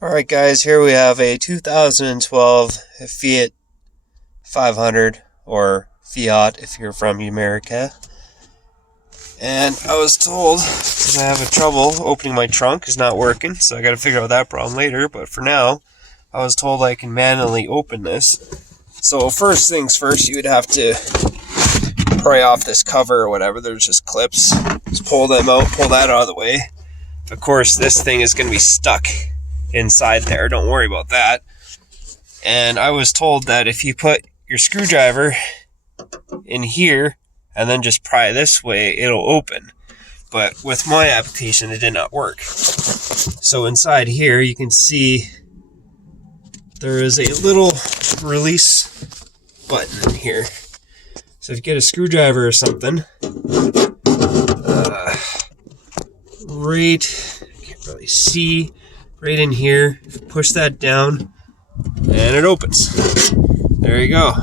Alright guys, here we have a 2012 Fiat 500, or Fiat if you're from America. And I was told, because I have trouble opening my trunk, is not working, so I gotta figure out that problem later, but for now, I was told I can manually open this. So first things first, you would have to pry off this cover or whatever. There's just clips. Just pull them out, pull that out of the way. Of course, this thing is gonna be stuck inside there. Don't worry about that. And I was told that if you put your screwdriver in here and then just pry this way, it'll open. But with my application, it did not work. So inside here, you can see there is a little release button in here. So if you get a screwdriver or something, right, I can't really see, right in here, push that down, and it opens. There you go.